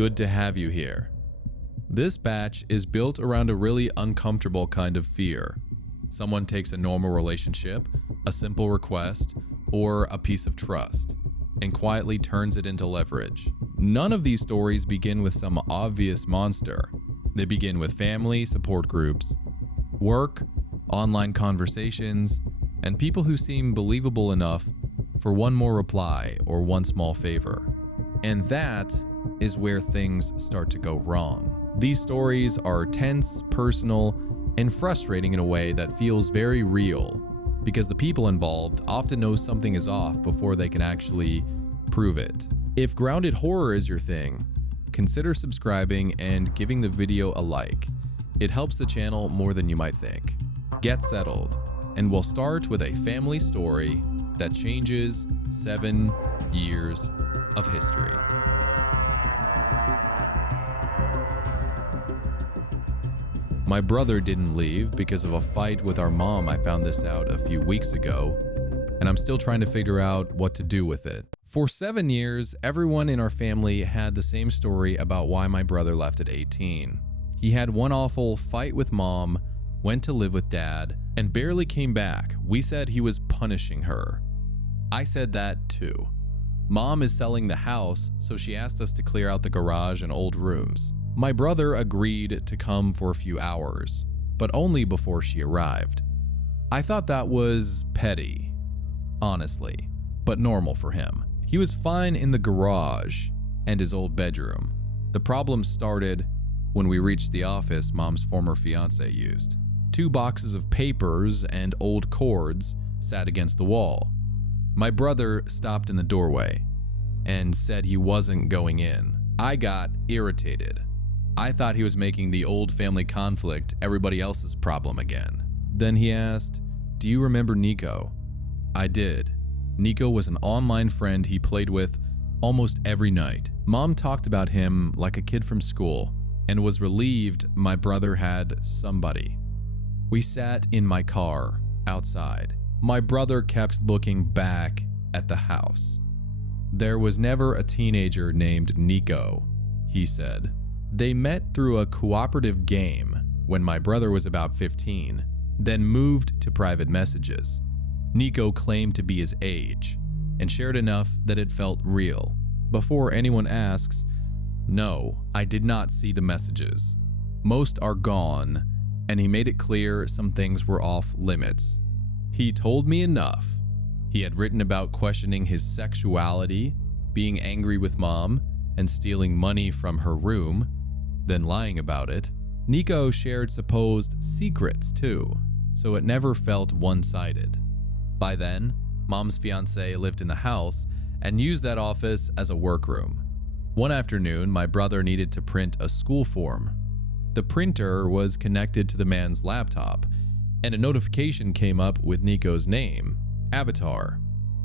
good to have you here. This batch is built around a really uncomfortable kind of fear. Someone takes a normal relationship, a simple request, or a piece of trust, and quietly turns it into leverage. None of these stories begin with some obvious monster. They begin with family support groups, work, online conversations, and people who seem believable enough for one more reply or one small favor. And that is where things start to go wrong. These stories are tense, personal, and frustrating in a way that feels very real, because the people involved often know something is off before they can actually prove it. If grounded horror is your thing, consider subscribing and giving the video a like. It helps the channel more than you might think. Get settled, and we'll start with a family story that changes 7 years of history. My brother didn't leave because of a fight with our mom. I found this out a few weeks ago, and I'm still trying to figure out what to do with it. For 7 years, everyone in our family had the same story about why my brother left at 18. He had one awful fight with mom, went to live with dad, and barely came back. We said he was punishing her. I said that too. Mom is selling the house, so she asked us to clear out the garage and old rooms. My brother agreed to come for a few hours, but only before she arrived. I thought that was petty, honestly, but normal for him. He was fine in the garage and his old bedroom. The problem started when we reached the office Mom's former fiance used. 2 boxes of papers and old cords sat against the wall. My brother stopped in the doorway and said he wasn't going in. I got irritated. I thought he was making the old family conflict everybody else's problem again. Then he asked, "Do you remember Nico?" I did. Nico was an online friend he played with almost every night. Mom talked about him like a kid from school and was relieved my brother had somebody. We sat in my car outside. My brother kept looking back at the house. "There was never a teenager named Nico," he said. They met through a cooperative game when my brother was about 15, then moved to private messages. Nico claimed to be his age and shared enough that it felt real. Before anyone asks, no, I did not see the messages. Most are gone, and he made it clear some things were off limits. He told me enough. He had written about questioning his sexuality, being angry with mom, and stealing money from her room, then lying about it. Nico shared supposed secrets too, so it never felt one-sided. By then, mom's fiance lived in the house and used that office as a workroom. One afternoon, my brother needed to print a school form. The printer was connected to the man's laptop, and a notification came up with Nico's name, Avatar,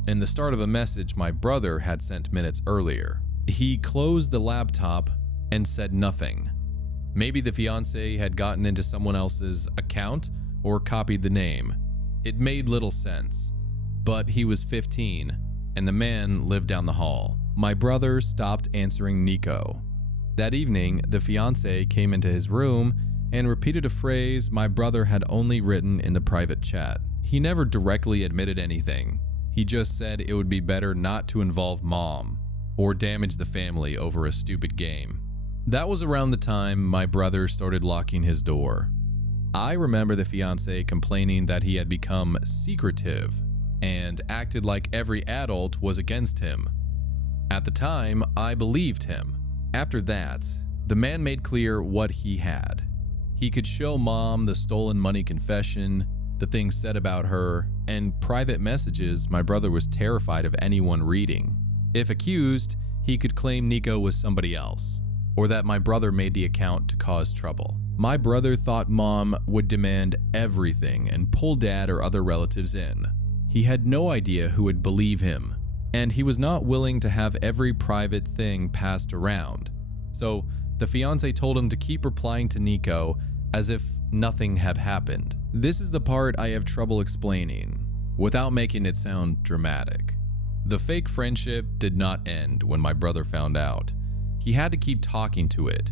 and the start of a message my brother had sent minutes earlier. He closed the laptop and said nothing. Maybe the fiance had gotten into someone else's account or copied the name. It made little sense, but he was 15 and the man lived down the hall. My brother stopped answering Nico. That evening, the fiance came into his room and repeated a phrase my brother had only written in the private chat. He never directly admitted anything. He just said it would be better not to involve mom or damage the family over a stupid game. That was around the time my brother started locking his door. I remember the fiance complaining that he had become secretive and acted like every adult was against him. At the time, I believed him. After that, the man made clear what he had. He could show mom the stolen money confession, the things said about her, and private messages my brother was terrified of anyone reading. If accused, he could claim Nico was somebody else, or that my brother made the account to cause trouble. My brother thought mom would demand everything and pull dad or other relatives in. He had no idea who would believe him, and he was not willing to have every private thing passed around. So the fiance told him to keep replying to Nico as if nothing had happened. This is the part I have trouble explaining without making it sound dramatic. The fake friendship did not end when my brother found out. He had to keep talking to it.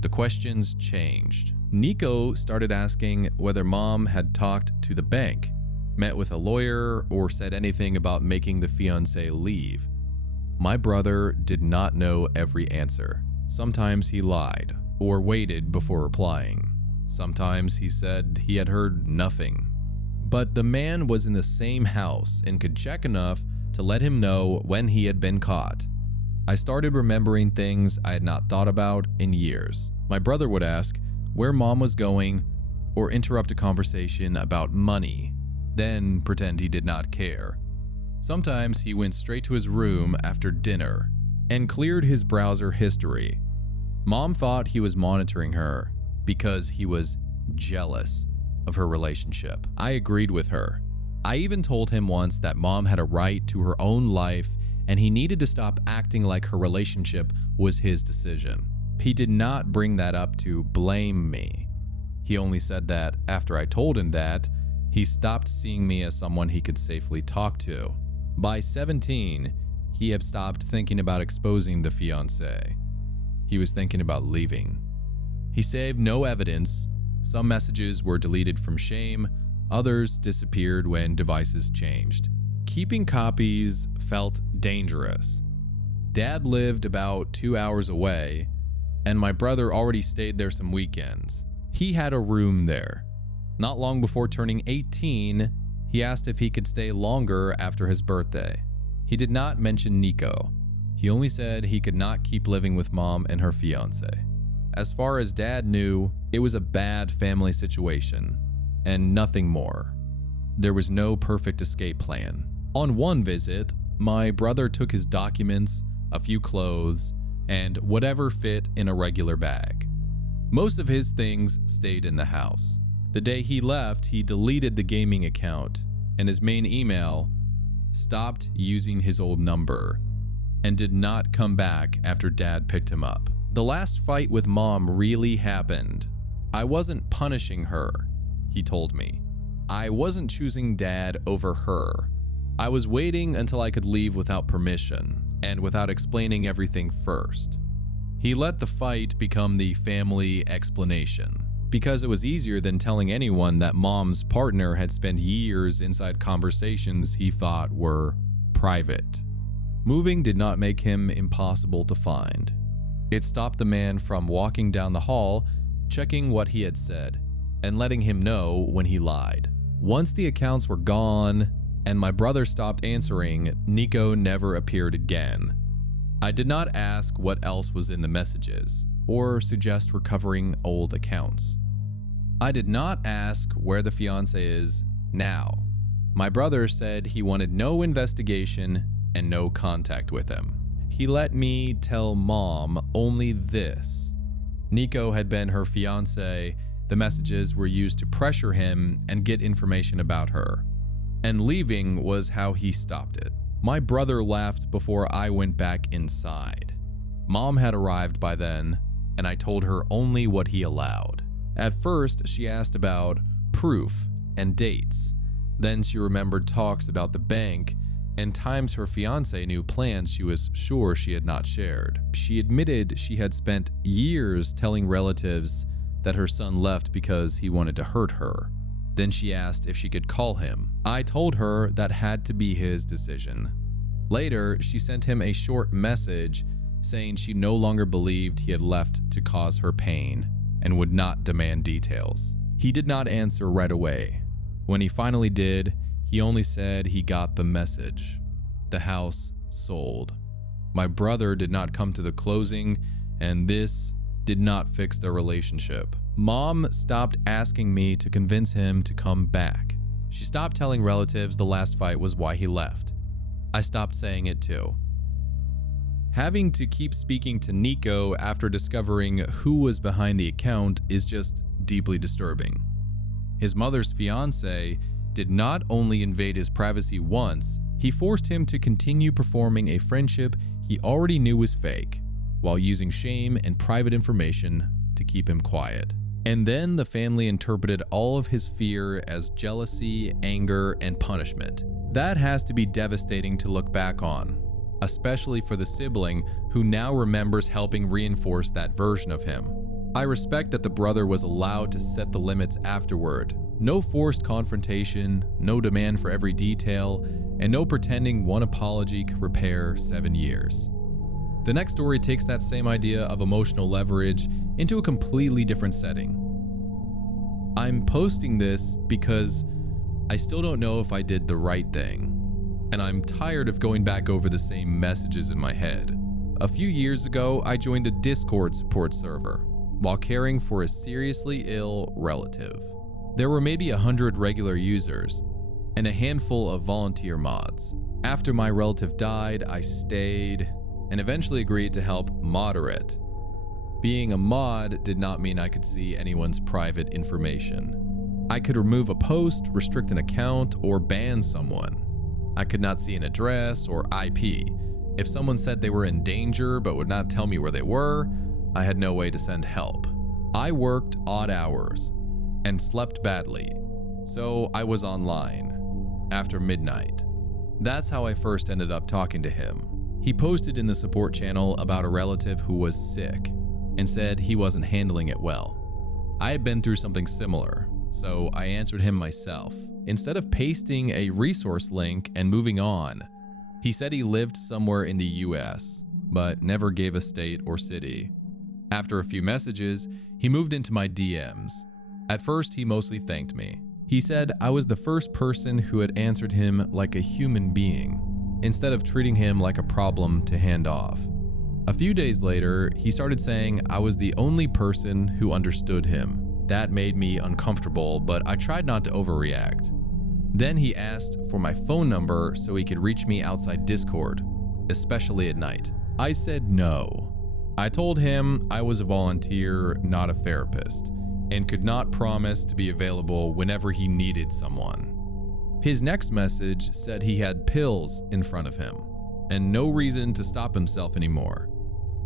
The questions changed. Nico started asking whether mom had talked to the bank, met with a lawyer, or said anything about making the fiancé leave. My brother did not know every answer. Sometimes he lied or waited before replying. Sometimes he said he had heard nothing. But the man was in the same house and could check enough to let him know when he had been caught. I started remembering things I had not thought about in years. My brother would ask where mom was going or interrupt a conversation about money, then pretend he did not care. Sometimes he went straight to his room after dinner and cleared his browser history. Mom thought he was monitoring her because he was jealous of her relationship. I agreed with her. I even told him once that mom had a right to her own life and he needed to stop acting like her relationship was his decision. He did not bring that up to blame me. He only said that after I told him that, he stopped seeing me as someone he could safely talk to. By 17, he had stopped thinking about exposing the fiancé. He was thinking about leaving. He saved no evidence. Some messages were deleted from shame, others disappeared when devices changed. Keeping copies felt dangerous. Dad lived about 2 hours away, and my brother already stayed there some weekends. He had a room there. Not long before turning 18, he asked if he could stay longer after his birthday. He did not mention Nico. He only said he could not keep living with mom and her fiancé. As far as Dad knew, it was a bad family situation, and nothing more. There was no perfect escape plan. On one visit, my brother took his documents, a few clothes, and whatever fit in a regular bag. Most of his things stayed in the house. The day he left, he deleted the gaming account, and his main email, stopped using his old number, and did not come back after Dad picked him up. The last fight with mom really happened. I wasn't punishing her, he told me. I wasn't choosing Dad over her. I was waiting until I could leave without permission and without explaining everything first. He let the fight become the family explanation because it was easier than telling anyone that mom's partner had spent years inside conversations he thought were private. Moving did not make him impossible to find. It stopped the man from walking down the hall, checking what he had said, and letting him know when he lied. Once the accounts were gone and my brother stopped answering, Nico never appeared again. I did not ask what else was in the messages or suggest recovering old accounts. I did not ask where the fiancé is now. My brother said he wanted no investigation and no contact with him. He let me tell mom only this. Nico had been her fiancé. The messages were used to pressure him and get information about her. And leaving was how he stopped it. My brother left before I went back inside. Mom had arrived by then, and I told her only what he allowed. At first, she asked about proof and dates. Then she remembered talks about the bank and times her fiancé knew plans she was sure she had not shared. She admitted she had spent years telling relatives that her son left because he wanted to hurt her. Then she asked if she could call him. I told her that had to be his decision. Later, she sent him a short message saying she no longer believed he had left to cause her pain and would not demand details. He did not answer right away. When he finally did, he only said he got the message. The house sold. My brother did not come to the closing, and this did not fix their relationship. Mom stopped asking me to convince him to come back. She stopped telling relatives the last fight was why he left. I stopped saying it too. Having to keep speaking to Nico after discovering who was behind the account is just deeply disturbing. His mother's fiancé did not only invade his privacy once, he forced him to continue performing a friendship he already knew was fake, while using shame and private information to keep him quiet. And then the family interpreted all of his fear as jealousy, anger, and punishment. That has to be devastating to look back on. especially for the sibling who now remembers helping reinforce that version of him. I respect that the brother was allowed to set the limits afterward. No forced confrontation, no demand for every detail, and no pretending one apology could repair 7 years. The next story takes that same idea of emotional leverage into a completely different setting. I'm posting this because I still don't know if I did the right thing, and I'm tired of going back over the same messages in my head. A few years ago, I joined a Discord support server while caring for a seriously ill relative. There were maybe 100 regular users and a handful of volunteer mods. After my relative died, I stayed and eventually agreed to help moderate. Being a mod did not mean I could see anyone's private information. I could remove a post, restrict an account, or ban someone. I could not see an address or IP. If someone said they were in danger but would not tell me where they were, I had no way to send help. I worked odd hours and slept badly, so I was online after midnight. That's how I first ended up talking to him. He posted in the support channel about a relative who was sick and said he wasn't handling it well. I had been through something similar, so I answered him myself. Instead of pasting a resource link and moving on, he said he lived somewhere in the US, but never gave a state or city. After a few messages, he moved into my DMs. At first, he mostly thanked me. He said I was the first person who had answered him like a human being, instead of treating him like a problem to hand off. A few days later, he started saying I was the only person who understood him. That made me uncomfortable, but I tried not to overreact. Then he asked for my phone number so he could reach me outside Discord, especially at night. I said no. I told him I was a volunteer, not a therapist, and could not promise to be available whenever he needed someone. His next message said he had pills in front of him and no reason to stop himself anymore.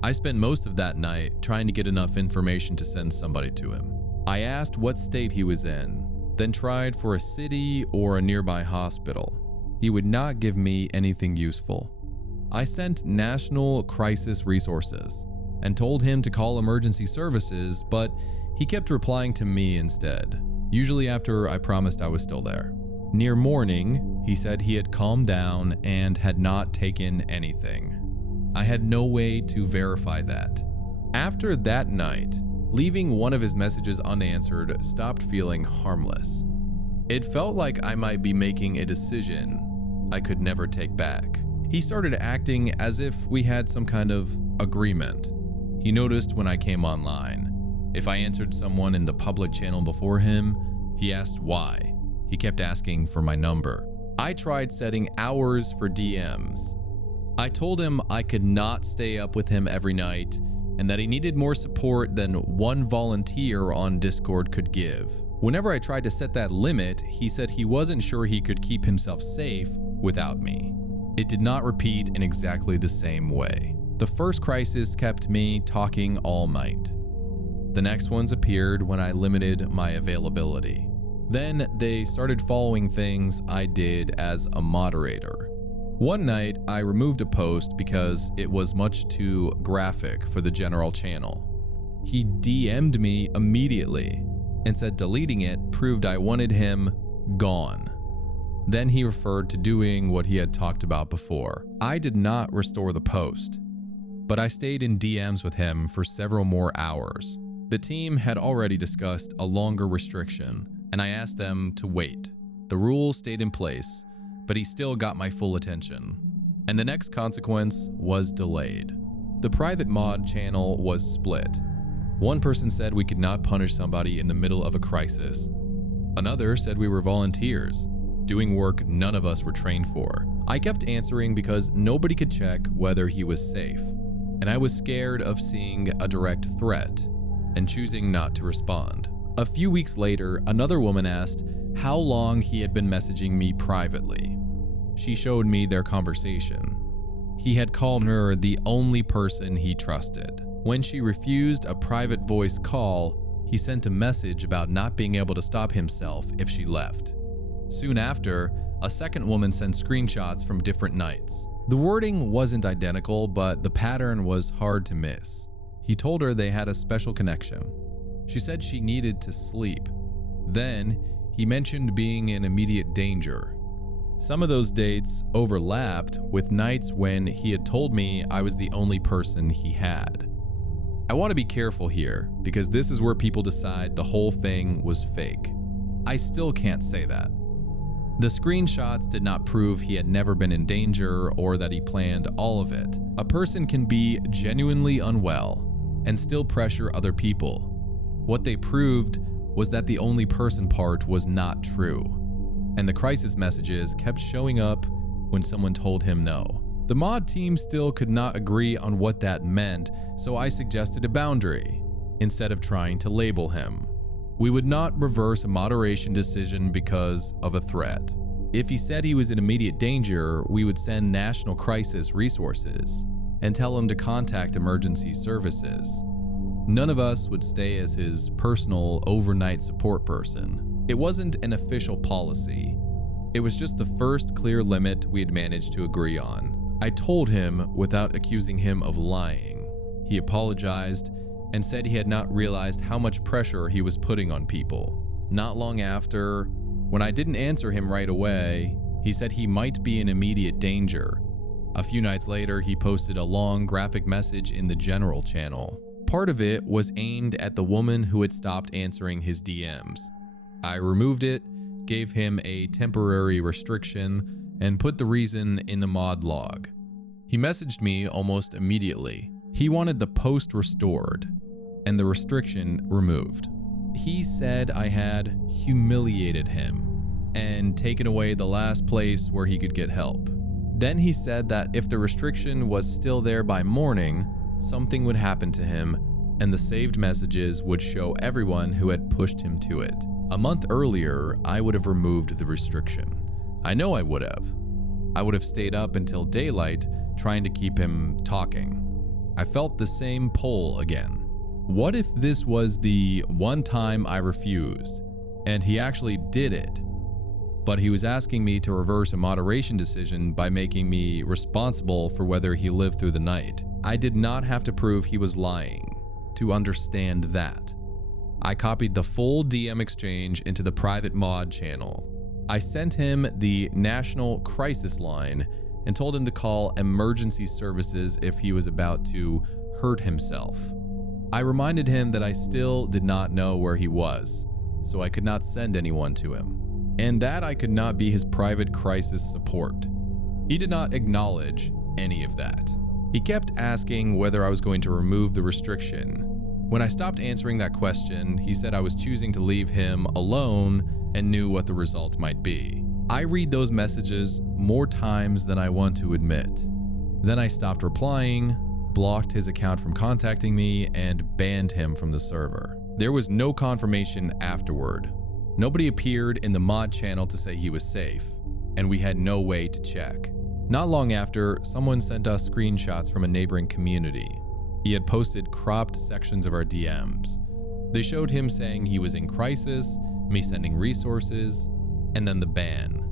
I spent most of that night trying to get enough information to send somebody to him. I asked what state he was in, then tried for a city or a nearby hospital. He would not give me anything useful. I sent National Crisis Resources and told him to call emergency services, but he kept replying to me instead, usually after I promised I was still there. Near morning, he said he had calmed down and had not taken anything. I had no way to verify that. After that night, leaving one of his messages unanswered stopped feeling harmless. It felt like I might be making a decision I could never take back. He started acting as if we had some kind of agreement. He noticed when I came online. If I answered someone in the public channel before him, he asked why. He kept asking for my number. I tried setting hours for DMs. I told him I could not stay up with him every night and that he needed more support than one volunteer on Discord could give. Whenever I tried to set that limit, he said he wasn't sure he could keep himself safe without me. It did not repeat in exactly the same way. The first crisis kept me talking all night. The next ones appeared when I limited my availability. Then they started following things I did as a moderator. One night, I removed a post because it was much too graphic for the general channel. He DM'd me immediately and said deleting it proved I wanted him gone. Then he referred to doing what he had talked about before. I did not restore the post, but I stayed in DMs with him for several more hours. The team had already discussed a longer restriction, and I asked them to wait. The rules stayed in place, but he still got my full attention. And the next consequence was delayed. The private mod channel was split. One person said we could not punish somebody in the middle of a crisis. Another said we were volunteers, doing work none of us were trained for. I kept answering because nobody could check whether he was safe, and I was scared of seeing a direct threat and choosing not to respond. A few weeks later, another woman asked how long he had been messaging me privately. She showed me their conversation. He had called her the only person he trusted. When she refused a private voice call, he sent a message about not being able to stop himself if she left. Soon after, a second woman sent screenshots from different nights. The wording wasn't identical, but the pattern was hard to miss. He told her they had a special connection. She said she needed to sleep. Then, he mentioned being in immediate danger. Some of those dates overlapped with nights when he had told me I was the only person he had. I want to be careful here, because this is where people decide the whole thing was fake. I still can't say that. The screenshots did not prove he had never been in danger or that he planned all of it. A person can be genuinely unwell and still pressure other people. What they proved was that the only person part was not true, and the crisis messages kept showing up when someone told him no. The mod team still could not agree on what that meant, so I suggested a boundary instead of trying to label him. We would not reverse a moderation decision because of a threat. If he said he was in immediate danger, we would send national crisis resources and tell him to contact emergency services. None of us would stay as his personal overnight support person. It wasn't an official policy. It was just the first clear limit we had managed to agree on. I told him without accusing him of lying. He apologized and said he had not realized how much pressure he was putting on people. Not long after, when I didn't answer him right away, he said he might be in immediate danger. A few nights later, he posted a long graphic message in the general channel. Part of it was aimed at the woman who had stopped answering his DMs. I removed it, gave him a temporary restriction, and put the reason in the mod log. He messaged me almost immediately. He wanted the post restored and the restriction removed. He said I had humiliated him and taken away the last place where he could get help. Then he said that if the restriction was still there by morning, something would happen to him and the saved messages would show everyone who had pushed him to it. A month earlier, I would have removed the restriction. I know I would have. I would have stayed up until daylight trying to keep him talking. I felt the same pull again. What if this was the one time I refused and he actually did it, but he was asking me to reverse a moderation decision by making me responsible for whether he lived through the night? I did not have to prove he was lying to understand that. I copied the full DM exchange into the private mod channel. I sent him the national crisis line and told him to call emergency services if he was about to hurt himself. I reminded him that I still did not know where he was, so I could not send anyone to him, and that I could not be his private crisis support. He did not acknowledge any of that. He kept asking whether I was going to remove the restriction. When I stopped answering that question, he said I was choosing to leave him alone and knew what the result might be. I read those messages more times than I want to admit. Then I stopped replying, blocked his account from contacting me, and banned him from the server. There was no confirmation afterward. Nobody appeared in the mod channel to say he was safe, and we had no way to check. Not long after, someone sent us screenshots from a neighboring community. He had posted cropped sections of our DMs. They showed him saying he was in crisis, me sending resources, and then the ban.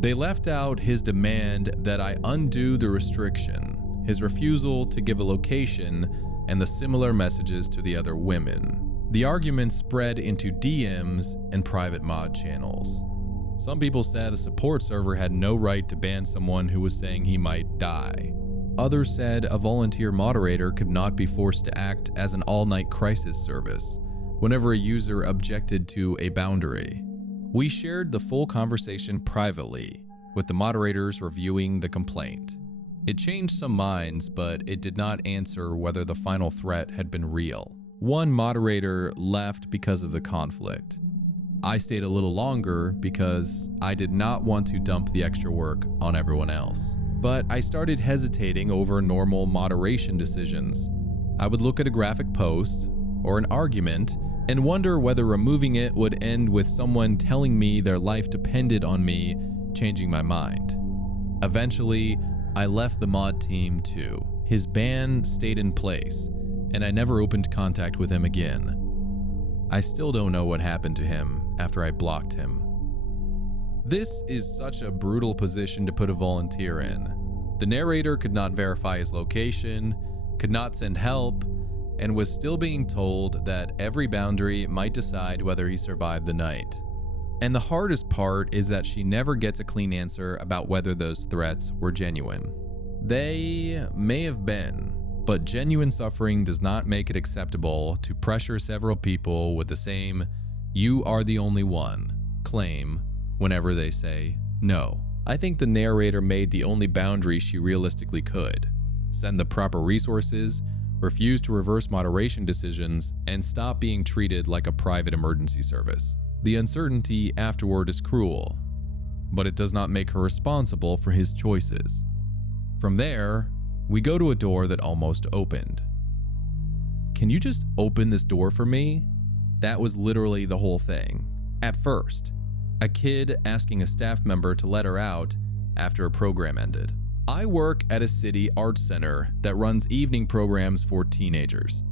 They left out his demand that I undo the restriction, his refusal to give a location, and the similar messages to the other women. The argument spread into DMs and private mod channels. Some people said a support server had no right to ban someone who was saying he might die. Others said a volunteer moderator could not be forced to act as an all-night crisis service whenever a user objected to a boundary. We shared the full conversation privately, with the moderators reviewing the complaint. It changed some minds, but it did not answer whether the final threat had been real. One moderator left because of the conflict. I stayed a little longer because I did not want to dump the extra work on everyone else. But I started hesitating over normal moderation decisions. I would look at a graphic post or an argument and wonder whether removing it would end with someone telling me their life depended on me changing my mind. Eventually, I left the mod team too. His ban stayed in place, and I never opened contact with him again. I still don't know what happened to him after I blocked him. This is such a brutal position to put a volunteer in. The narrator could not verify his location, could not send help, and was still being told that every boundary might decide whether he survived the night. And the hardest part is that she never gets a clean answer about whether those threats were genuine. They may have been, but genuine suffering does not make it acceptable to pressure several people with the same "you are the only one" claim whenever they say no. I think the narrator made the only boundary she realistically could: send the proper resources, refuse to reverse moderation decisions, and stop being treated like a private emergency service. The uncertainty afterward is cruel, but it does not make her responsible for his choices. From there, we go to a door that almost opened. "Can you just open this door for me?" That was literally the whole thing. At first, a kid asking a staff member to let her out after a program ended. I work at a city arts center that runs evening programs for teenagers.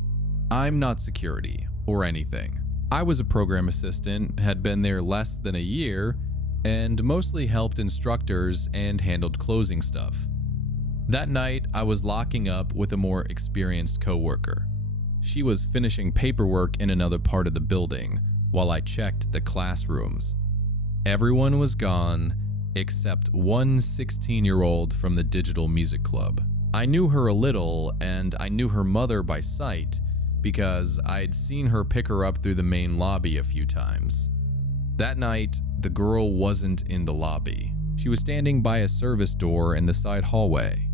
I'm not security or anything. I was a program assistant, had been there less than a year, and mostly helped instructors and handled closing stuff. That night, I was locking up with a more experienced coworker. She was finishing paperwork in another part of the building while I checked the classrooms. Everyone was gone except one 16-year-old from the digital music club. I knew her a little, and I knew her mother by sight because I'd seen her pick her up through the main lobby a few times. That night, the girl wasn't in the lobby. She was standing by a service door in the side hallway.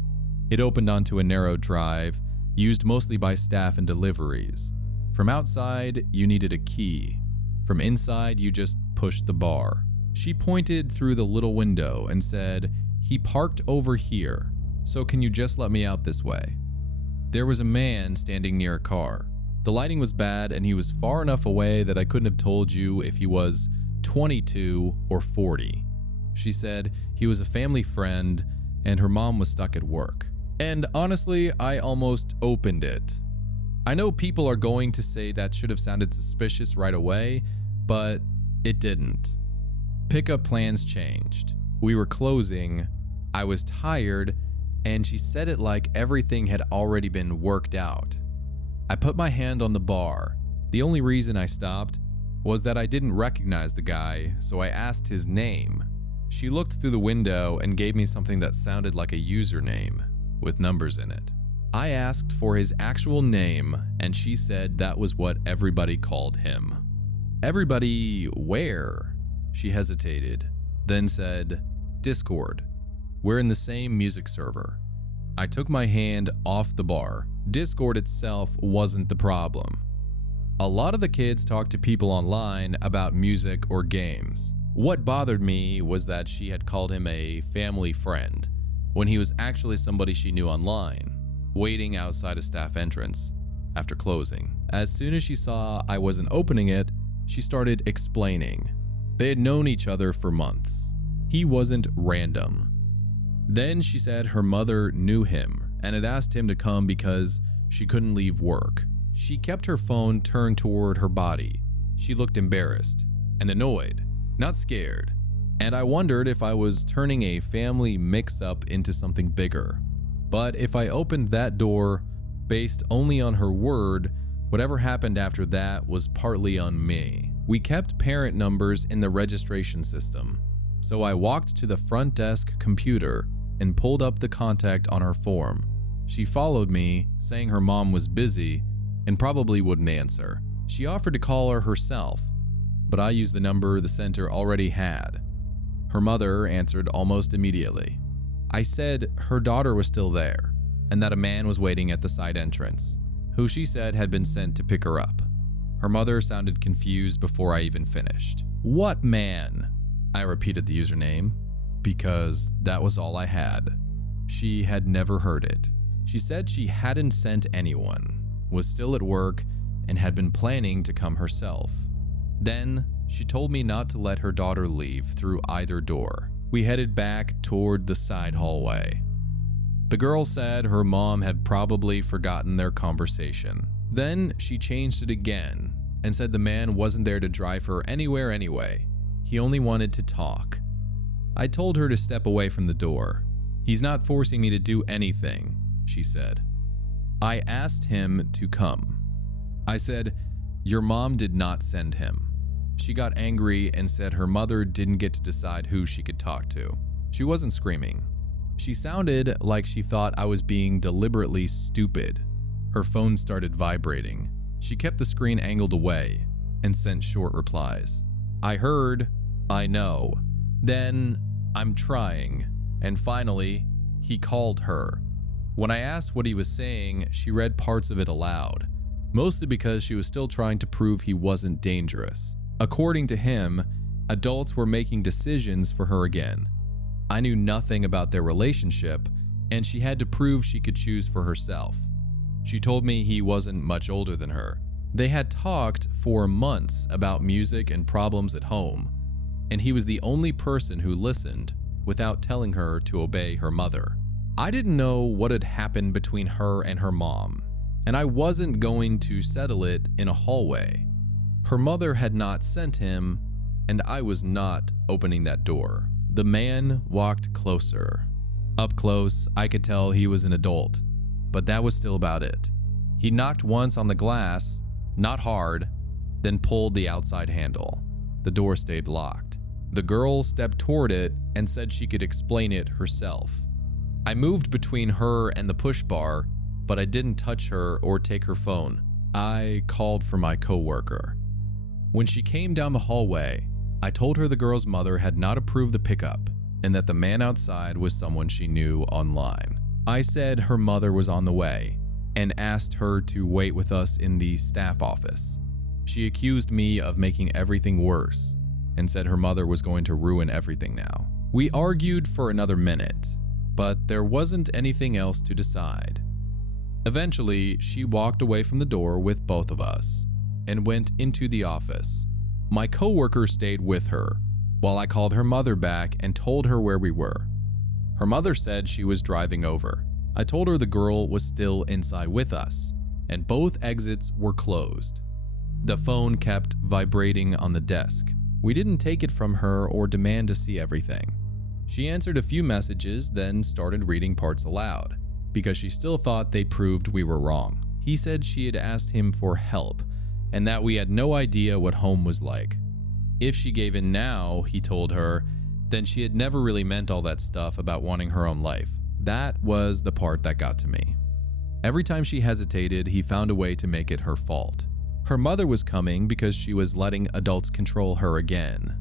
It opened onto a narrow drive, used mostly by staff and deliveries. From outside, you needed a key. From inside, you just pushed the bar. She pointed through the little window and said, "He parked over here, so can you just let me out this way?" There was a man standing near a car. The lighting was bad and he was far enough away that I couldn't have told you if he was 22 or 40. She said he was a family friend and her mom was stuck at work. And honestly, I almost opened it. I know people are going to say that should have sounded suspicious right away, but it didn't. Pickup plans changed. We were closing, I was tired, and she said it like everything had already been worked out. I put my hand on the bar. The only reason I stopped was that I didn't recognize the guy, so I asked his name. She looked through the window and gave me something that sounded like a username with numbers in it. I asked for his actual name, and she said that was what everybody called him. "Everybody where?" She hesitated, then said, "Discord. We're in the same music server." I took my hand off the bar. Discord itself wasn't the problem. A lot of the kids talked to people online about music or games. What bothered me was that she had called him a family friend when he was actually somebody she knew online, waiting outside a staff entrance after closing. As soon as she saw I wasn't opening it, she started explaining. They had known each other for months. He wasn't random. Then she said her mother knew him and had asked him to come because she couldn't leave work. She kept her phone turned toward her body. She looked embarrassed and annoyed, not scared. And I wondered if I was turning a family mix-up into something bigger. But if I opened that door based only on her word, whatever happened after that was partly on me. We kept parent numbers in the registration system, so I walked to the front desk computer and pulled up the contact on her form. She followed me, saying her mom was busy and probably wouldn't answer. She offered to call her herself, but I used the number the center already had. Her mother answered almost immediately. I said her daughter was still there and that a man was waiting at the side entrance, who she said had been sent to pick her up. Her mother sounded confused before I even finished. "What man?" I repeated the username because that was all I had. She had never heard it. She said she hadn't sent anyone, was still at work, and had been planning to come herself. Then she told me not to let her daughter leave through either door. We headed back toward the side hallway. The girl said her mom had probably forgotten their conversation. Then she changed it again and said the man wasn't there to drive her anywhere anyway. He only wanted to talk. I told her to step away from the door. "He's not forcing me to do anything," she said. I asked him to come. I said, "Your mom did not send him." She got angry and said her mother didn't get to decide who she could talk to. She wasn't screaming. She sounded like she thought I was being deliberately stupid. Her phone started vibrating. She kept the screen angled away and sent short replies. I heard, "I know." Then, "I'm trying." And finally, he called her. When I asked what he was saying, she read parts of it aloud, mostly because she was still trying to prove he wasn't dangerous. According to him, adults were making decisions for her again. I knew nothing about their relationship, and she had to prove she could choose for herself. She told me he wasn't much older than her. They had talked for months about music and problems at home, and he was the only person who listened without telling her to obey her mother. I didn't know what had happened between her and her mom, and I wasn't going to settle it in a hallway. Her mother had not sent him, and I was not opening that door. The man walked closer. Up close, I could tell he was an adult, but that was still about it. He knocked once on the glass, not hard, then pulled the outside handle. The door stayed locked. The girl stepped toward it and said she could explain it herself. I moved between her and the push bar, but I didn't touch her or take her phone. I called for my coworker. When she came down the hallway, I told her the girl's mother had not approved the pickup and that the man outside was someone she knew online. I said her mother was on the way and asked her to wait with us in the staff office. She accused me of making everything worse and said her mother was going to ruin everything now. We argued for another minute, but there wasn't anything else to decide. Eventually, she walked away from the door with both of us and went into the office. My coworker stayed with her while I called her mother back and told her where we were. Her mother said she was driving over. I told her the girl was still inside with us, and both exits were closed. The phone kept vibrating on the desk. We didn't take it from her or demand to see everything. She answered a few messages, then started reading parts aloud, because she still thought they proved we were wrong. He said she had asked him for help, and that we had no idea what home was like. If she gave in now, he told her, then she had never really meant all that stuff about wanting her own life. That was the part that got to me. Every time she hesitated, he found a way to make it her fault. Her mother was coming because she was letting adults control her again.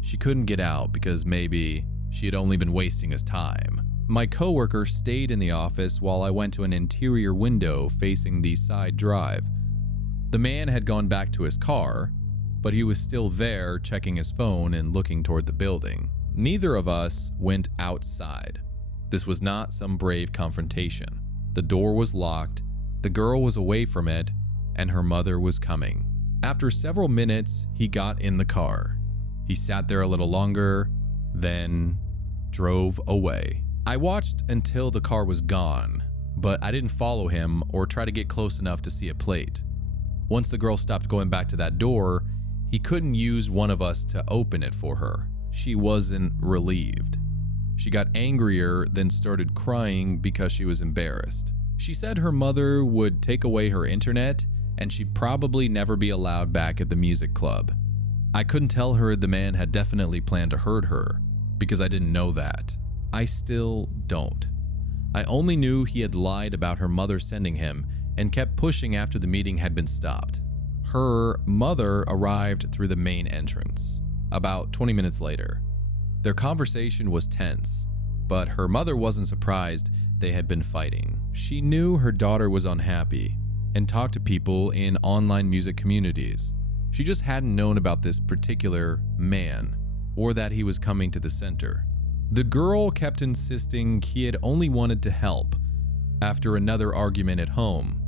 She couldn't get out because maybe she had only been wasting his time. My coworker stayed in the office while I went to an interior window facing the side drive. The man had gone back to his car, but he was still there checking his phone and looking toward the building. Neither of us went outside. This was not some brave confrontation. The door was locked, the girl was away from it, and her mother was coming. After several minutes, he got in the car. He sat there a little longer, then drove away. I watched until the car was gone, but I didn't follow him or try to get close enough to see a plate. Once the girl stopped going back to that door, he couldn't use one of us to open it for her. She wasn't relieved. She got angrier, then started crying because she was embarrassed. She said her mother would take away her internet and she'd probably never be allowed back at the music club. I couldn't tell her the man had definitely planned to hurt her because I didn't know that. I still don't. I only knew he had lied about her mother sending him and kept pushing after the meeting had been stopped. Her mother arrived through the main entrance about 20 minutes later. Their conversation was tense, but her mother wasn't surprised they had been fighting. She knew her daughter was unhappy and talked to people in online music communities. She just hadn't known about this particular man or that he was coming to the center. The girl kept insisting he had only wanted to help after another argument at home.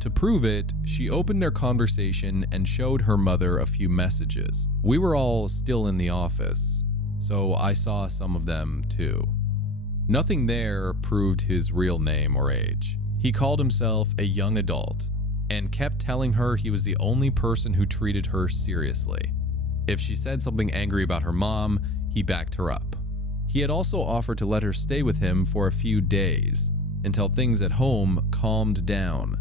To prove it, she opened their conversation and showed her mother a few messages. We were all still in the office, so I saw some of them too. Nothing there proved his real name or age. He called himself a young adult and kept telling her he was the only person who treated her seriously. If she said something angry about her mom, he backed her up. He had also offered to let her stay with him for a few days until things at home calmed down.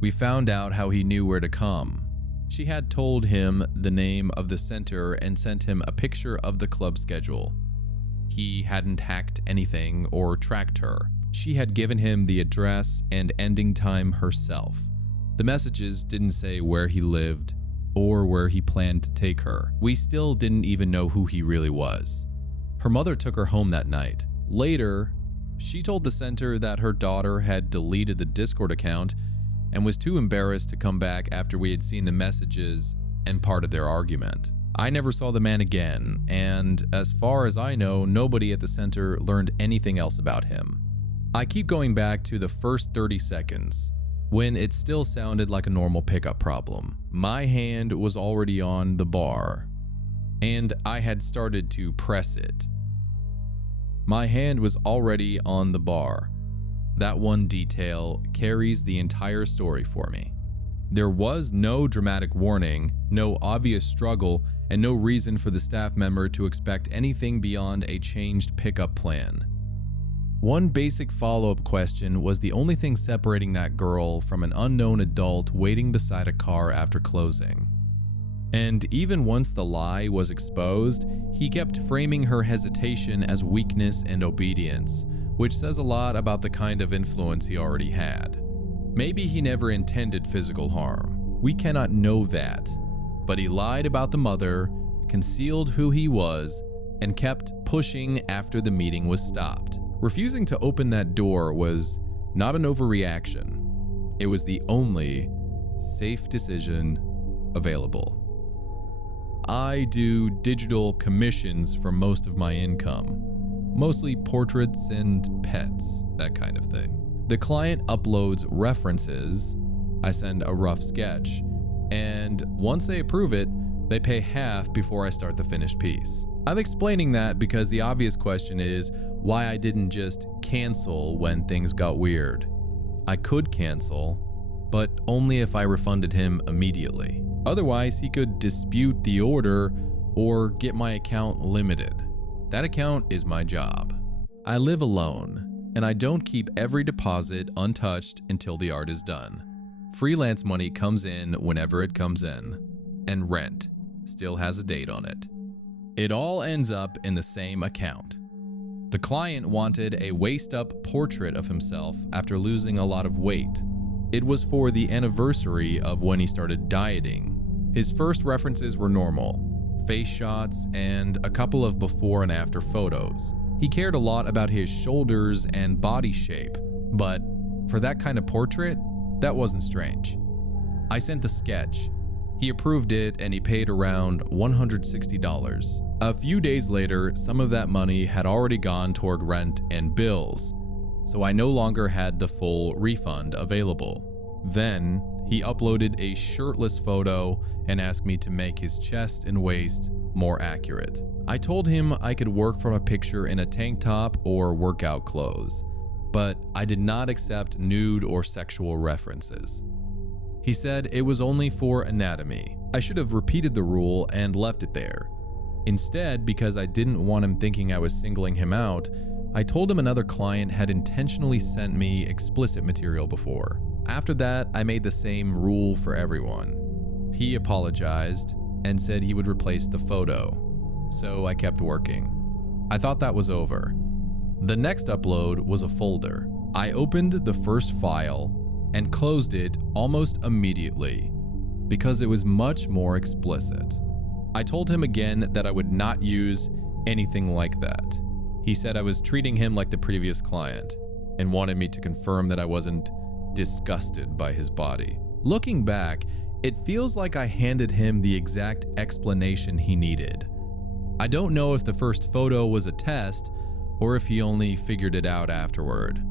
We found out how he knew where to come. She had told him the name of the center and sent him a picture of the club schedule. He hadn't hacked anything or tracked her. She had given him the address and ending time herself. The messages didn't say where he lived or where he planned to take her. We still didn't even know who he really was. Her mother took her home that night. Later, she told the center that her daughter had deleted the Discord account and was too embarrassed to come back after we had seen the messages and part of their argument. I never saw the man again, and as far as I know, nobody at the center learned anything else about him. I keep going back to the first 30 seconds, when it still sounded like a normal pickup problem. My hand was already on the bar, and I had started to press it. My hand was already on the bar. That one detail carries the entire story for me. There was no dramatic warning, no obvious struggle, and no reason for the staff member to expect anything beyond a changed pickup plan. One basic follow-up question was the only thing separating that girl from an unknown adult waiting beside a car after closing. And even once the lie was exposed, he kept framing her hesitation as weakness and obedience, which says a lot about the kind of influence he already had. Maybe he never intended physical harm. We cannot know that, but he lied about the mother, concealed who he was, and kept pushing after the meeting was stopped. Refusing to open that door was not an overreaction. It was the only safe decision available. I do digital commissions for most of my income, mostly portraits and pets, that kind of thing. The client uploads references, I send a rough sketch, and once they approve it, they pay half before I start the finished piece. I'm explaining that because the obvious question is why I didn't just cancel when things got weird. I could cancel, but only if I refunded him immediately. Otherwise, he could dispute the order or get my account limited. That account is my job. I live alone, and I don't keep every deposit untouched until the art is done. Freelance money comes in whenever it comes in, and rent still has a date on it. It all ends up in the same account. The client wanted a waist-up portrait of himself after losing a lot of weight. It was for the anniversary of when he started dieting. His first references were normal, face shots and a couple of before and after photos. He cared a lot about his shoulders and body shape, but for that kind of portrait, that wasn't strange. I sent the sketch. He approved it and he paid around $160. A few days later, some of that money had already gone toward rent and bills, so I no longer had the full refund available. Then, he uploaded a shirtless photo and asked me to make his chest and waist more accurate. I told him I could work from a picture in a tank top or workout clothes, but I did not accept nude or sexual references. He said it was only for anatomy. I should have repeated the rule and left it there. Instead, because I didn't want him thinking I was singling him out, I told him another client had intentionally sent me explicit material before. After that, I made the same rule for everyone. He apologized and said he would replace the photo, so I kept working. I thought that was over. The next upload was a folder. I opened the first file and closed it almost immediately because it was much more explicit. I told him again that I would not use anything like that. He said I was treating him like the previous client and wanted me to confirm that I wasn't disgusted by his body. Looking back, it feels like I handed him the exact explanation he needed. I don't know if the first photo was a test or if he only figured it out afterward.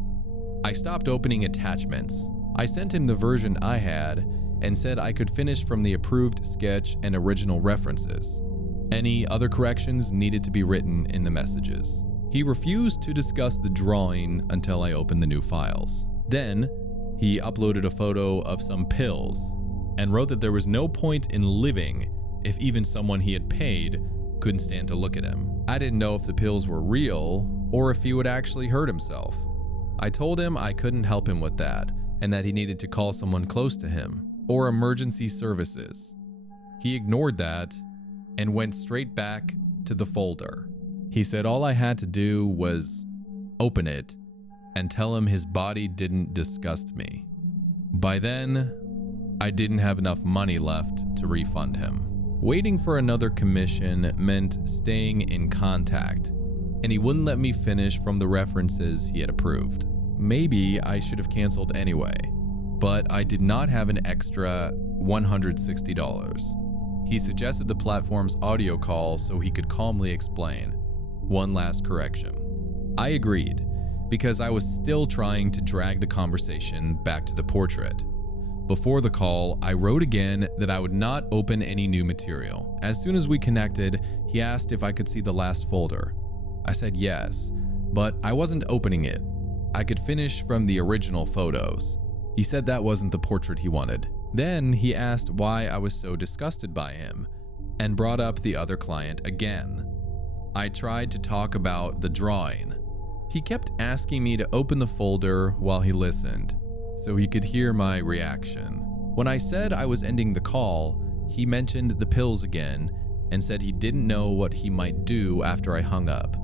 I stopped opening attachments. I sent him the version I had and said I could finish from the approved sketch and original references. Any other corrections needed to be written in the messages. He refused to discuss the drawing until I opened the new files. Then, he uploaded a photo of some pills and wrote that there was no point in living if even someone he had paid Couldn't stand to look at him. I didn't know if the pills were real or if he would actually hurt himself. I told him I couldn't help him with that and that he needed to call someone close to him or emergency services. He ignored that and went straight back to the folder. He said all I had to do was open it and tell him his body didn't disgust me. By then, I didn't have enough money left to refund him. Waiting for another commission meant staying in contact, and he wouldn't let me finish from the references he had approved. Maybe I should have canceled anyway, but I did not have an extra $160. He suggested the platform's audio call so he could calmly explain. One last correction. I agreed, because I was still trying to drag the conversation back to the portrait. Before the call, I wrote again that I would not open any new material. As soon as we connected, he asked if I could see the last folder. I said yes, but I wasn't opening it. I could finish from the original photos. He said that wasn't the portrait he wanted. Then he asked why I was so disgusted by him and brought up the other client again. I tried to talk about the drawing. He kept asking me to open the folder while he listened, so he could hear my reaction. When I said I was ending the call, he mentioned the pills again and said he didn't know what he might do after I hung up.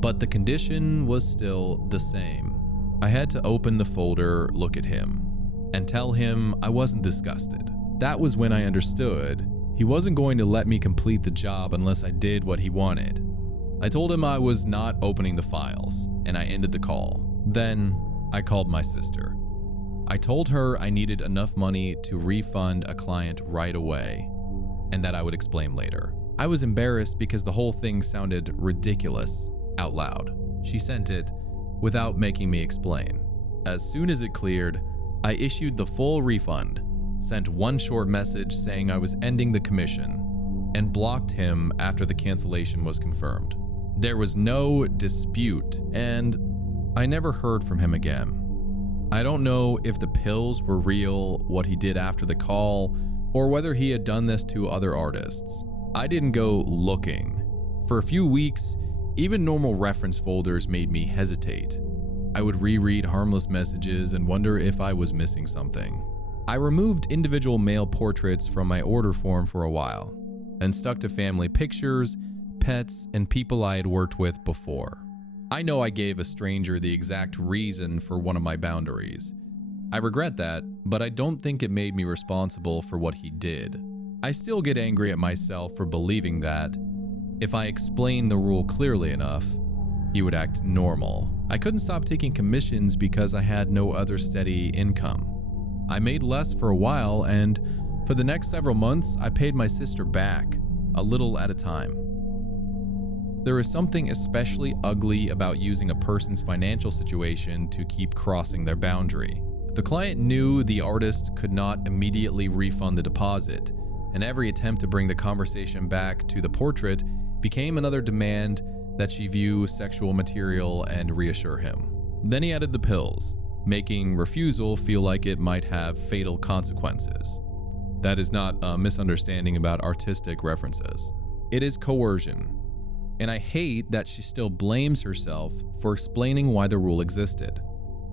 But the condition was still the same. I had to open the folder, look at him, and tell him I wasn't disgusted. That was when I understood he wasn't going to let me complete the job unless I did what he wanted. I told him I was not opening the files, and I ended the call. Then I called my sister. I told her I needed enough money to refund a client right away, and that I would explain later. I was embarrassed because the whole thing sounded ridiculous out loud. She sent it without making me explain. As soon as it cleared, I issued the full refund, sent one short message saying I was ending the commission, and blocked him after the cancellation was confirmed. There was no dispute, and I never heard from him again. I don't know if the pills were real, what he did after the call, or whether he had done this to other artists. I didn't go looking. For a few weeks, even normal reference folders made me hesitate. I would reread harmless messages and wonder if I was missing something. I removed individual male portraits from my order form for a while, and stuck to family pictures, pets, and people I had worked with before. I know I gave a stranger the exact reason for one of my boundaries. I regret that, but I don't think it made me responsible for what he did. I still get angry at myself for believing that, if I explained the rule clearly enough, he would act normal. I couldn't stop taking commissions because I had no other steady income. I made less for a while, and for the next several months, I paid my sister back, a little at a time. There is something especially ugly about using a person's financial situation to keep crossing their boundary. The client knew the artist could not immediately refund the deposit, and every attempt to bring the conversation back to the portrait became another demand that she view sexual material and reassure him. Then he added the pills, making refusal feel like it might have fatal consequences. That is not a misunderstanding about artistic references. It is coercion. And I hate that she still blames herself for explaining why the rule existed.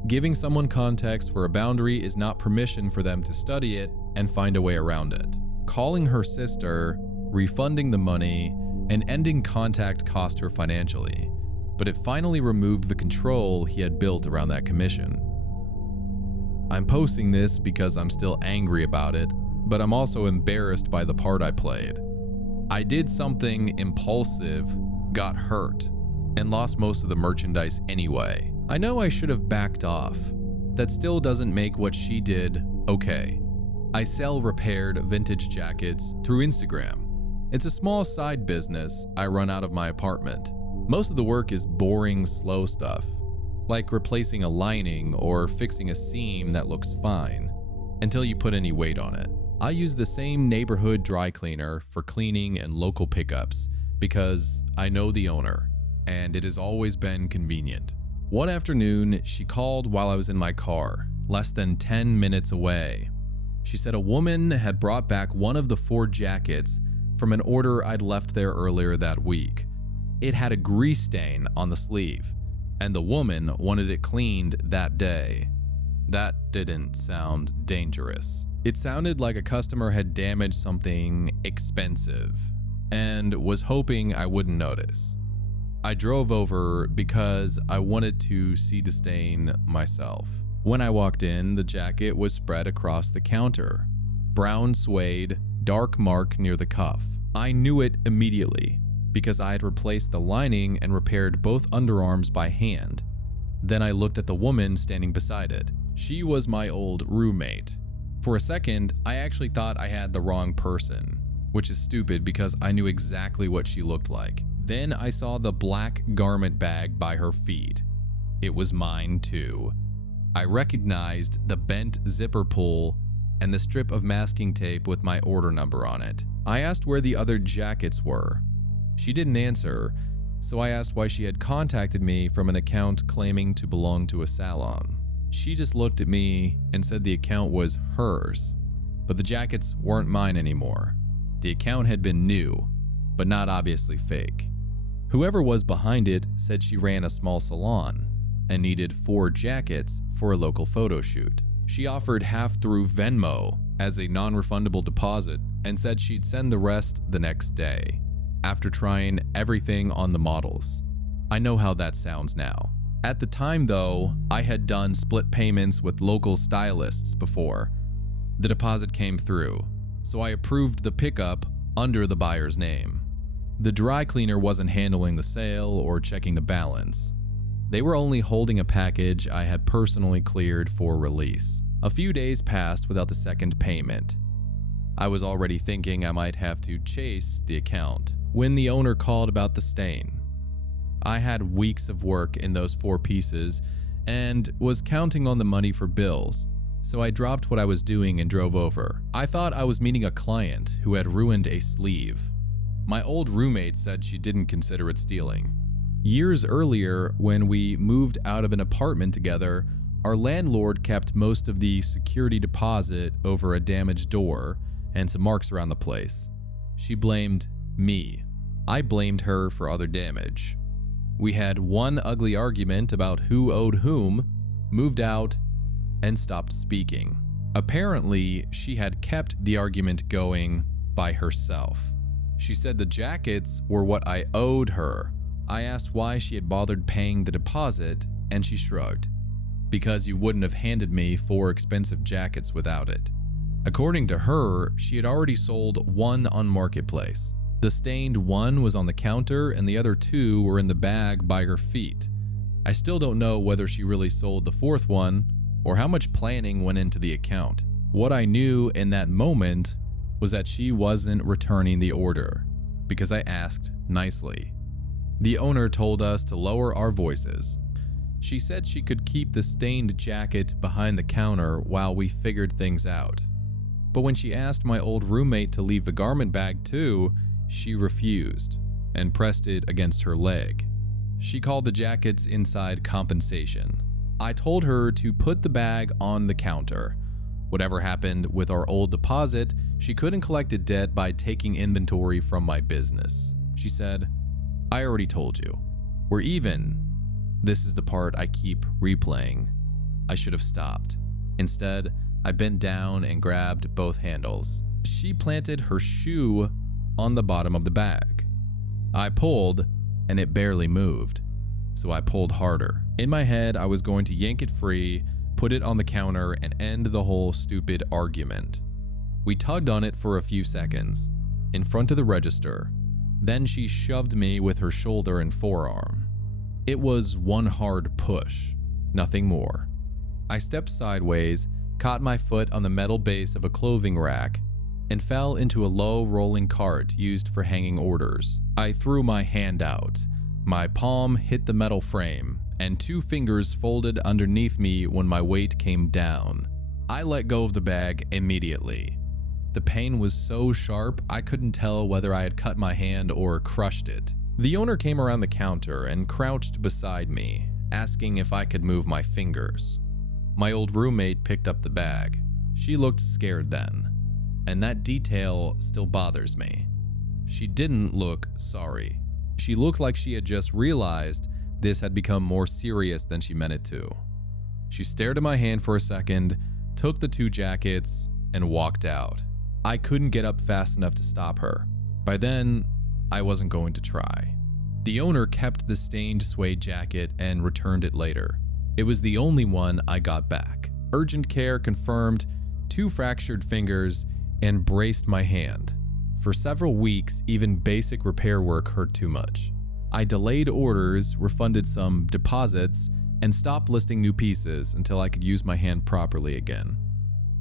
Giving someone context for a boundary is not permission for them to study it and find a way around it. Calling her sister, refunding the money, and ending contact cost her financially, but it finally removed the control he had built around that commission. I'm posting this because I'm still angry about it, but I'm also embarrassed by the part I played. I did something impulsive, got hurt, and lost most of the merchandise anyway. I know I should have backed off. That still doesn't make what she did okay. I sell repaired vintage jackets through Instagram. It's a small side business I run out of my apartment. Most of the work is boring, slow stuff, like replacing a lining or fixing a seam that looks fine, until you put any weight on it. I use the same neighborhood dry cleaner for cleaning and local pickups because I know the owner, and it has always been convenient. One afternoon, she called while I was in my car, less than 10 minutes away. She said a woman had brought back one of the 4 jackets from an order I'd left there earlier that week. It had a grease stain on the sleeve, and the woman wanted it cleaned that day. That didn't sound dangerous. It sounded like a customer had damaged something expensive and was hoping I wouldn't notice. I drove over because I wanted to see the stain myself. When I walked in, the jacket was spread across the counter. Brown suede, dark mark near the cuff. I knew it immediately because I had replaced the lining and repaired both underarms by hand. Then I looked at the woman standing beside it. She was my old roommate. For a second, I actually thought I had the wrong person, which is stupid because I knew exactly what she looked like. Then I saw the black garment bag by her feet. It was mine too. I recognized the bent zipper pull and the strip of masking tape with my order number on it. I asked where the other jackets were. She didn't answer, so I asked why she had contacted me from an account claiming to belong to a salon. She just looked at me and said the account was hers, but the jackets weren't mine anymore. The account had been new, but not obviously fake. Whoever was behind it said she ran a small salon and needed 4 jackets for a local photo shoot. She offered half through Venmo as a non-refundable deposit and said she'd send the rest the next day, after trying everything on the models. I know how that sounds now. At the time though, I had done split payments with local stylists before. The deposit came through, so I approved the pickup under the buyer's name. The dry cleaner wasn't handling the sale or checking the balance. They were only holding a package I had personally cleared for release. A few days passed without the second payment. I was already thinking I might have to chase the account when the owner called about the stain. I had weeks of work in those 4 pieces and was counting on the money for bills, so I dropped what I was doing and drove over. I thought I was meeting a client who had ruined a sleeve. My old roommate said she didn't consider it stealing. Years earlier, when we moved out of an apartment together, our landlord kept most of the security deposit over a damaged door and some marks around the place. She blamed me. I blamed her for other damage. We had one ugly argument about who owed whom, moved out, and stopped speaking. Apparently, she had kept the argument going by herself. She said the jackets were what I owed her. I asked why she had bothered paying the deposit, and she shrugged. Because you wouldn't have handed me 4 expensive jackets without it. According to her, she had already sold 1 on Marketplace. The stained one was on the counter and the other 2 were in the bag by her feet. I still don't know whether she really sold the 4th one or how much planning went into the account. What I knew in that moment was that she wasn't returning the order because I asked nicely. The owner told us to lower our voices. She said she could keep the stained jacket behind the counter while we figured things out. But when she asked my old roommate to leave the garment bag too, she refused and pressed it against her leg. She called the jackets inside compensation. I told her to put the bag on the counter. Whatever happened with our old deposit, she couldn't collect a debt by taking inventory from my business. She said, "I already told you. We're even." This is the part I keep replaying. I should have stopped. Instead, I bent down and grabbed both handles. She planted her shoe on the bottom of the bag. I pulled, and it barely moved, so I pulled harder. In my head, I was going to yank it free, put it on the counter, and end the whole stupid argument. We tugged on it for a few seconds, in front of the register. Then she shoved me with her shoulder and forearm. It was one hard push, nothing more. I stepped sideways, caught my foot on the metal base of a clothing rack, and fell into a low rolling cart used for hanging orders. I threw my hand out. My palm hit the metal frame, and 2 fingers folded underneath me when my weight came down. I let go of the bag immediately. The pain was so sharp I couldn't tell whether I had cut my hand or crushed it. The owner came around the counter and crouched beside me, asking if I could move my fingers. My old roommate picked up the bag. She looked scared then, and that detail still bothers me. She didn't look sorry. She looked like she had just realized this had become more serious than she meant it to. She stared at my hand for a second, took the 2 jackets, and walked out. I couldn't get up fast enough to stop her. By then, I wasn't going to try. The owner kept the stained suede jacket and returned it later. It was the only one I got back. Urgent care confirmed 2 fractured fingers and braced my hand. For several weeks, even basic repair work hurt too much. I delayed orders, refunded some deposits, and stopped listing new pieces until I could use my hand properly again.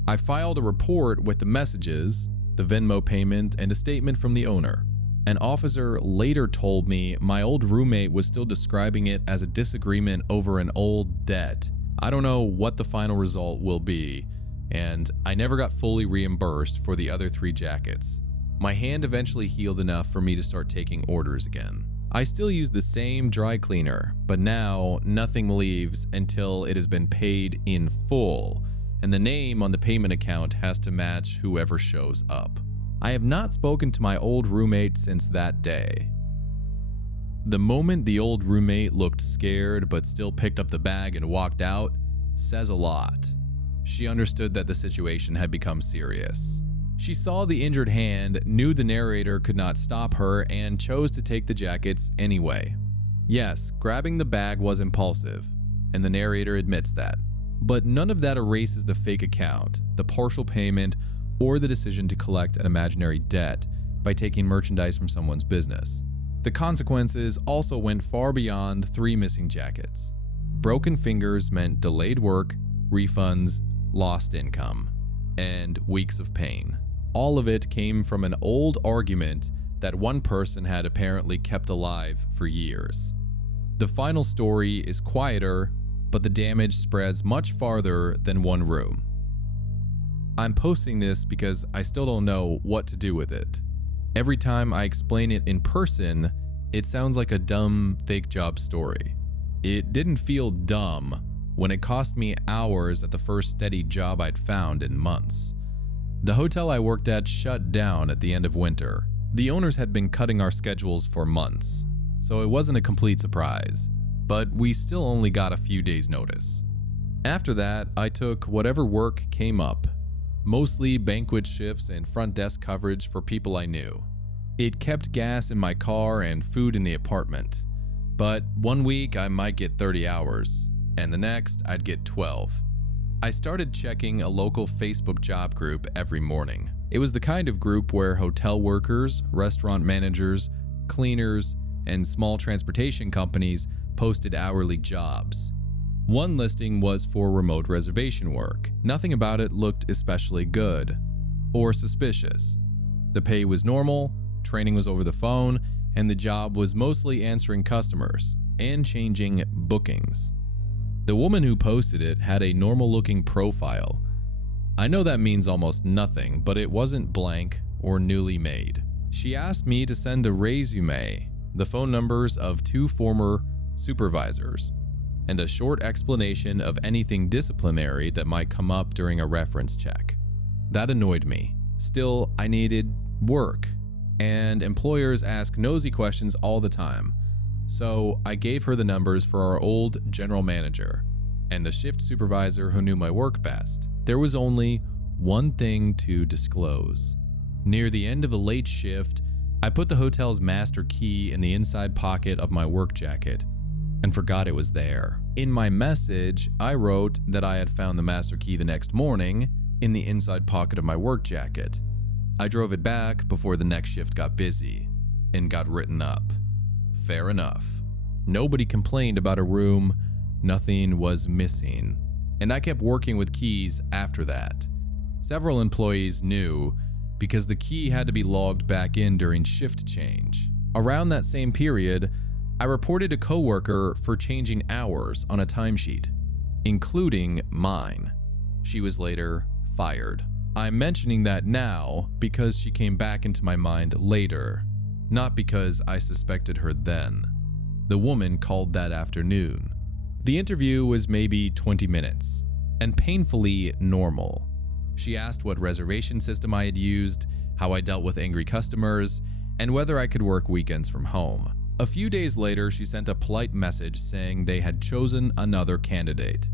I filed a report with the messages, the Venmo payment, and a statement from the owner. An officer later told me my old roommate was still describing it as a disagreement over an old debt. I don't know what the final result will be, and I never got fully reimbursed for the other 3 jackets. My hand eventually healed enough for me to start taking orders again. I still use the same dry cleaner, but now nothing leaves until it has been paid in full, and the name on the payment account has to match whoever shows up. I have not spoken to my old roommate since that day. The moment the old roommate looked scared but still picked up the bag and walked out says a lot. She understood that the situation had become serious. She saw the injured hand, knew the narrator could not stop her, and chose to take the jackets anyway. Yes, grabbing the bag was impulsive, and the narrator admits that. But none of that erases the fake account, the partial payment, or the decision to collect an imaginary debt by taking merchandise from someone's business. The consequences also went far beyond 3 missing jackets. Broken fingers meant delayed work, refunds, lost income, and weeks of pain. All of it came from an old argument that one person had apparently kept alive for years. The final story is quieter, but the damage spreads much farther than one room. I'm posting this because I still don't know what to do with it. Every time I explain it in person, it sounds like a dumb fake job story. It didn't feel dumb when it cost me hours at the first steady job I'd found in months. The hotel I worked at shut down at the end of winter. The owners had been cutting our schedules for months, so it wasn't a complete surprise, but we still only got a few days' notice. After that, I took whatever work came up, mostly banquet shifts and front desk coverage for people I knew. It kept gas in my car and food in the apartment, but one week I might get 30 hours, and the next I'd get 12. I started checking a local Facebook job group every morning. It was the kind of group where hotel workers, restaurant managers, cleaners, and small transportation companies posted hourly jobs. One listing was for remote reservation work. Nothing about it looked especially good or suspicious. The pay was normal, training was over the phone, and the job was mostly answering customers and changing bookings. The woman who posted it had a normal-looking profile. I know that means almost nothing, but it wasn't blank or newly made. She asked me to send a resume, the phone numbers of 2 former supervisors, and a short explanation of anything disciplinary that might come up during a reference check. That annoyed me. Still, I needed work, and employers ask nosy questions all the time. So I gave her the numbers for our old general manager and the shift supervisor who knew my work best. There was only one thing to disclose. Near the end of the late shift, I put the hotel's master key in the inside pocket of my work jacket and forgot it was there. In my message, I wrote that I had found the master key the next morning in the inside pocket of my work jacket. I drove it back before the next shift got busy and got written up. Fair enough. Nobody complained about a room, nothing was missing, and I kept working with keys after that. Several employees knew because the key had to be logged back in during shift change. Around that same period, I reported a coworker for changing hours on a timesheet, including mine. She was later fired. I'm mentioning that now because she came back into my mind later, not because I suspected her then. The woman called that afternoon. The interview was maybe 20 minutes, and painfully normal. She asked what reservation system I had used, how I dealt with angry customers, and whether I could work weekends from home. A few days later, she sent a polite message saying they had chosen another candidate.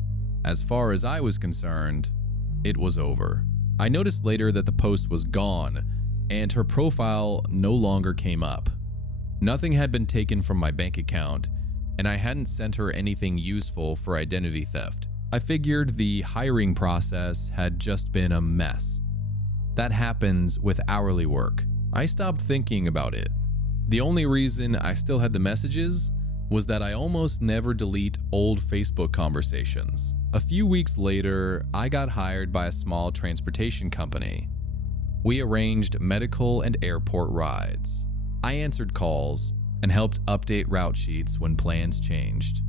As far as I was concerned, it was over. I noticed later that the post was gone, and her profile no longer came up. Nothing had been taken from my bank account, and I hadn't sent her anything useful for identity theft. I figured the hiring process had just been a mess. That happens with hourly work. I stopped thinking about it. The only reason I still had the messages was that I almost never delete old Facebook conversations. A few weeks later, I got hired by a small transportation company. We arranged medical and airport rides. I answered calls and helped update route sheets when plans changed.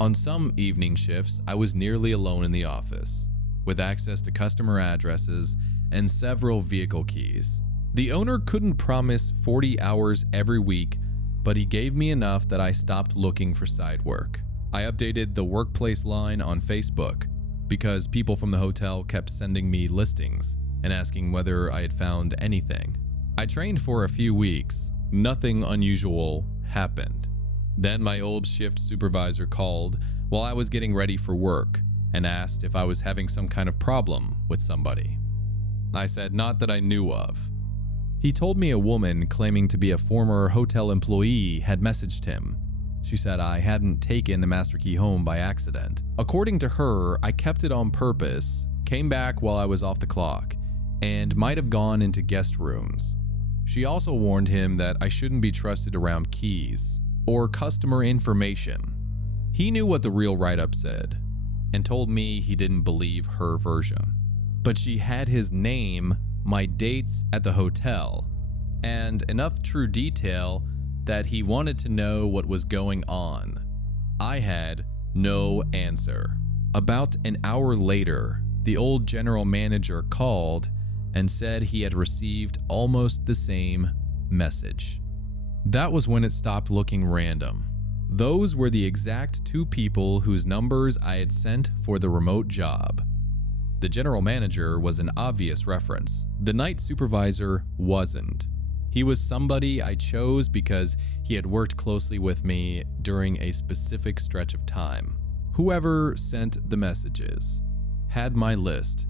On some evening shifts, I was nearly alone in the office, with access to customer addresses and several vehicle keys. The owner couldn't promise 40 hours every week, but he gave me enough that I stopped looking for side work. I updated the workplace line on Facebook because people from the hotel kept sending me listings and asking whether I had found anything. I trained for a few weeks. Nothing unusual happened. Then my old shift supervisor called while I was getting ready for work and asked if I was having some kind of problem with somebody. I said not that I knew of. He told me a woman claiming to be a former hotel employee had messaged him. She said I hadn't taken the master key home by accident. According to her, I kept it on purpose, came back while I was off the clock, and might have gone into guest rooms. She also warned him that I shouldn't be trusted around keys or customer information. He knew what the real write-up said and told me he didn't believe her version. But she had his name, my dates at the hotel, and enough true detail that he wanted to know what was going on. I had no answer. About an hour later, the old general manager called and said he had received almost the same message. That was when it stopped looking random. Those were the exact two people whose numbers I had sent for the remote job. The general manager was an obvious reference. The night supervisor wasn't. He was somebody I chose because he had worked closely with me during a specific stretch of time. Whoever sent the messages had my list.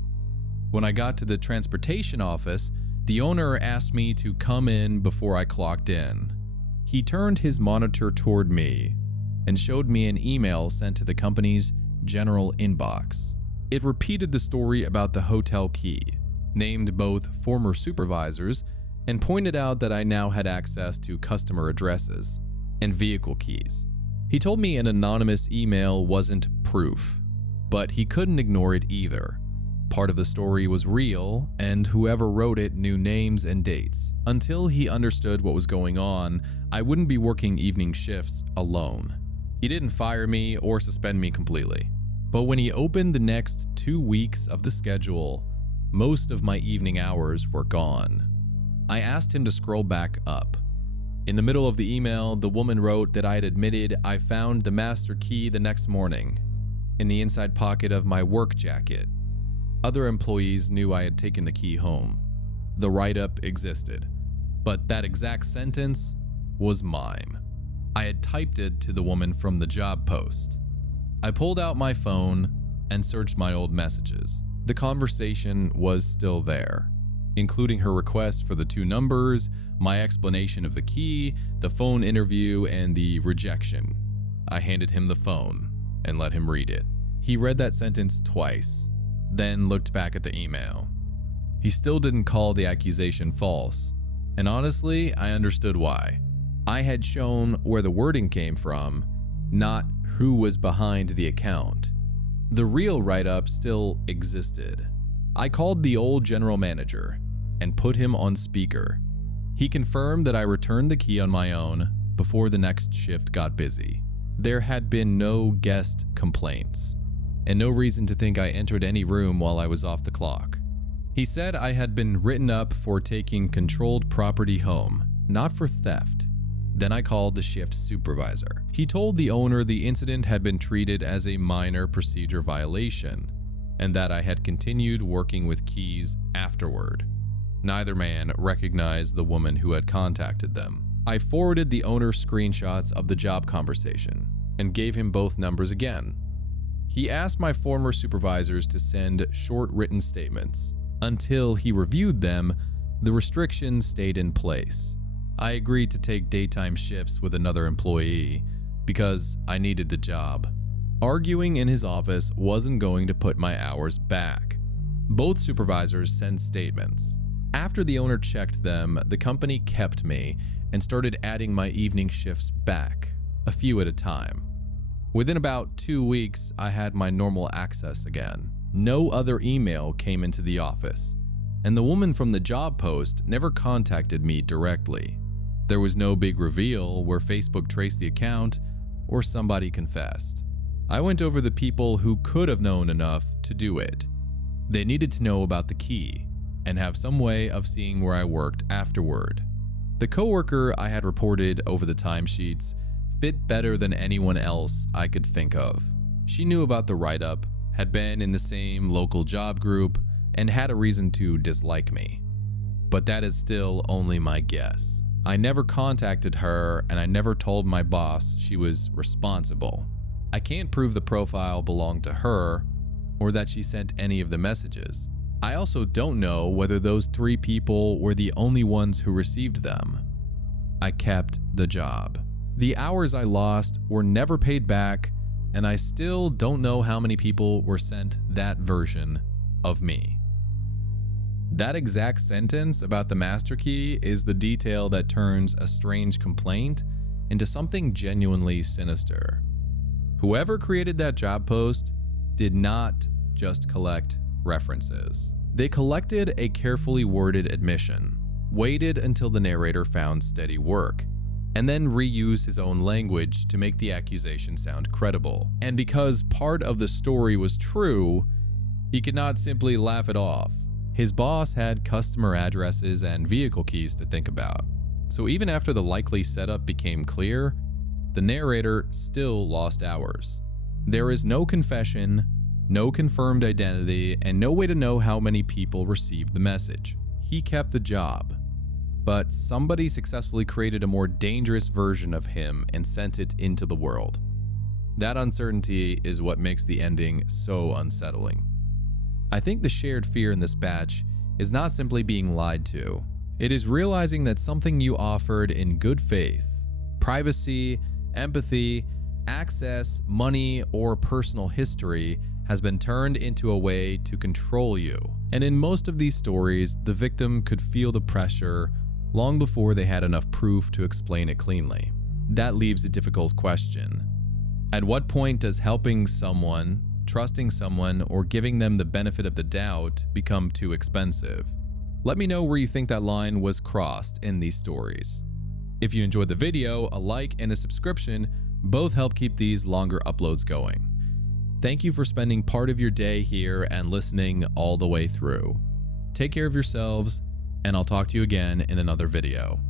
When I got to the transportation office, the owner asked me to come in before I clocked in. He turned his monitor toward me and showed me an email sent to the company's general inbox. It repeated the story about the hotel key, named both former supervisors, and pointed out that I now had access to customer addresses and vehicle keys. He told me an anonymous email wasn't proof, but he couldn't ignore it either. Part of the story was real, and whoever wrote it knew names and dates. Until he understood what was going on, I wouldn't be working evening shifts alone. He didn't fire me or suspend me completely. But when he opened the next 2 weeks of the schedule, most of my evening hours were gone. I asked him to scroll back up. In the middle of the email, the woman wrote that I had admitted I found the master key the next morning in the inside pocket of my work jacket. Other employees knew I had taken the key home. The write-up existed, but that exact sentence was mine. I had typed it to the woman from the job post. I pulled out my phone and searched my old messages. The conversation was still there, including her request for the 2 numbers, my explanation of the key, the phone interview, and the rejection. I handed him the phone and let him read it. He read that sentence twice, then looked back at the email. He still didn't call the accusation false, and honestly, I understood why. I had shown where the wording came from, not who was behind the account. The real write-up still existed. I called the old general manager and put him on speaker. He confirmed that I returned the key on my own before the next shift got busy. There had been no guest complaints, and no reason to think I entered any room while I was off the clock. He said I had been written up for taking controlled property home, not for theft. Then I called the shift supervisor. He told the owner the incident had been treated as a minor procedure violation, and that I had continued working with keys afterward. Neither man recognized the woman who had contacted them. I forwarded the owner screenshots of the job conversation and gave him both numbers again. He asked my former supervisors to send short written statements. Until he reviewed them, the restrictions stayed in place. I agreed to take daytime shifts with another employee because I needed the job. Arguing in his office wasn't going to put my hours back. Both supervisors sent statements. After the owner checked them, the company kept me and started adding my evening shifts back, a few at a time. Within about 2 weeks, I had my normal access again. No other email came into the office, and the woman from the job post never contacted me directly. There was no big reveal where Facebook traced the account or somebody confessed. I went over the people who could have known enough to do it. They needed to know about the key and have some way of seeing where I worked afterward. The coworker I had reported over the timesheets fit better than anyone else I could think of. She knew about the write-up, had been in the same local job group, and had a reason to dislike me. But that is still only my guess. I never contacted her, and I never told my boss she was responsible. I can't prove the profile belonged to her or that she sent any of the messages. I also don't know whether those 3 people were the only ones who received them. I kept the job. The hours I lost were never paid back, and I still don't know how many people were sent that version of me. That exact sentence about the master key is the detail that turns a strange complaint into something genuinely sinister. Whoever created that job post did not just collect references. They collected a carefully worded admission, waited until the narrator found steady work, and then reused his own language to make the accusation sound credible. And because part of the story was true, he could not simply laugh it off. His boss had customer addresses and vehicle keys to think about. So even after the likely setup became clear, the narrator still lost hours. There is no confession, no confirmed identity, and no way to know how many people received the message. He kept the job, but somebody successfully created a more dangerous version of him and sent it into the world. That uncertainty is what makes the ending so unsettling. I think the shared fear in this batch is not simply being lied to. It is realizing that something you offered in good faith, privacy, empathy, access, money, or personal history has been turned into a way to control you. And in most of these stories, the victim could feel the pressure long before they had enough proof to explain it cleanly. That leaves a difficult question. At what point does helping someone, trusting someone, or giving them the benefit of the doubt become too expensive? Let me know where you think that line was crossed in these stories. If you enjoyed the video, a like and a subscription both help keep these longer uploads going. Thank you for spending part of your day here and listening all the way through. Take care of yourselves, and I'll talk to you again in another video.